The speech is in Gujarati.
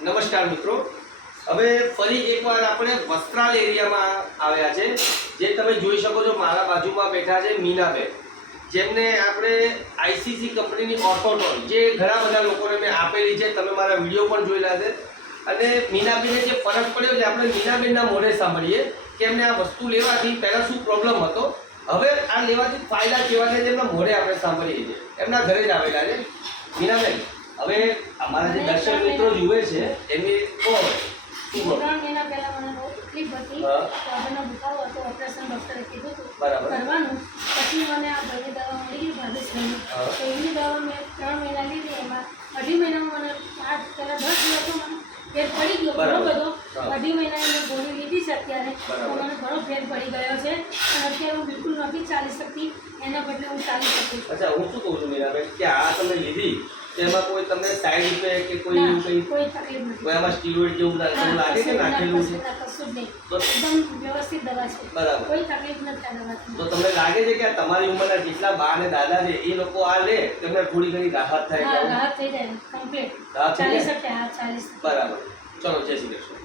નમસ્કાર મિત્રો, હવે ફરી એકવાર આપણે વસ્ત્રાલ એરિયામાં આવ્યા છે। જે તમે જોઈ શકો છો મારા બાજુમાં બેઠા છે મીનાબેન, જેમને આપણે આઈસીસી કંપનીની ઓટોટોલ જે ઘણા બધા લોકોને મેં આપેલી છે, તમે મારા વિડીયો પણ જોયેલા છે। અને મીનાબેનને જે ફરક પડ્યો છે આપણે મીનાબેનના મોઢે સાંભળીએ કે એમને આ વસ્તુ લેવાથી પહેલાં શું પ્રોબ્લેમ હતો, હવે આ લેવાથી ફાયદા કેવા છે એમના મોઢે આપણે સાંભળીએ છીએ। એમના ઘરે જ આવેલા છે મીનાબેન। હવે અમારા જે દર્શક મિત્રો જુએ છે એમની કોણ 3 મહિના પહેલા મને બહુ તકલીફ હતી, આગળનો દુખાવો હતો, ઓપરેશન ડોક્ટરે કીધું હતું કરવાનું। પછી મને આ ભાઈની દવા મળી ગઈ ભાવેશભાઈની, તો એની દવા મેં 3 મહિના લીધી। એમાં 2.5 મહિનામાં મને પહેલાં 10 દિવસમાં ફેર પડી ગયો ઘણો બધો। 2.5 મહિના મેં ગોળી લીધી છે અત્યારે, તો મને ઘણો ફેર પડી ગયો છે અને અત્યારે હું બિલકુલ નથી ચાલી શકતી, એના બદલે હું ચાલી શકું છું। અચ્છા, હું શું કહું છું મીરાબેન કે આ તમે લીધી તેમાં કોઈ તમને સાઈડ ઇફેક્ટ કે કોઈ એવું કંઈ કોઈ તકલીફ નથી, કોઈ આમાં સ્ટીરોઇડ જેવું લાગે કે નાખેલું છે? કશું જ નહીં, એકદમ વ્યવસ્થિત દવા છે, બરાબર, કોઈ તકલીફ નથી આ દવાથી। તો તમને લાગે છે કે આ તમારી ઉંમરના જેટલા બા અને દાદા છે એ લોકો આ લે તેમને થોડી ઘણી રાહત થાય? હા, રાહત થઈ જાય, કમ્પ્લીટ રાહત થઈ ચાલી જાય? શકે, હા ચાલી શકે। બરાબર, ચલો જય શ્રી કૃષ્ણ।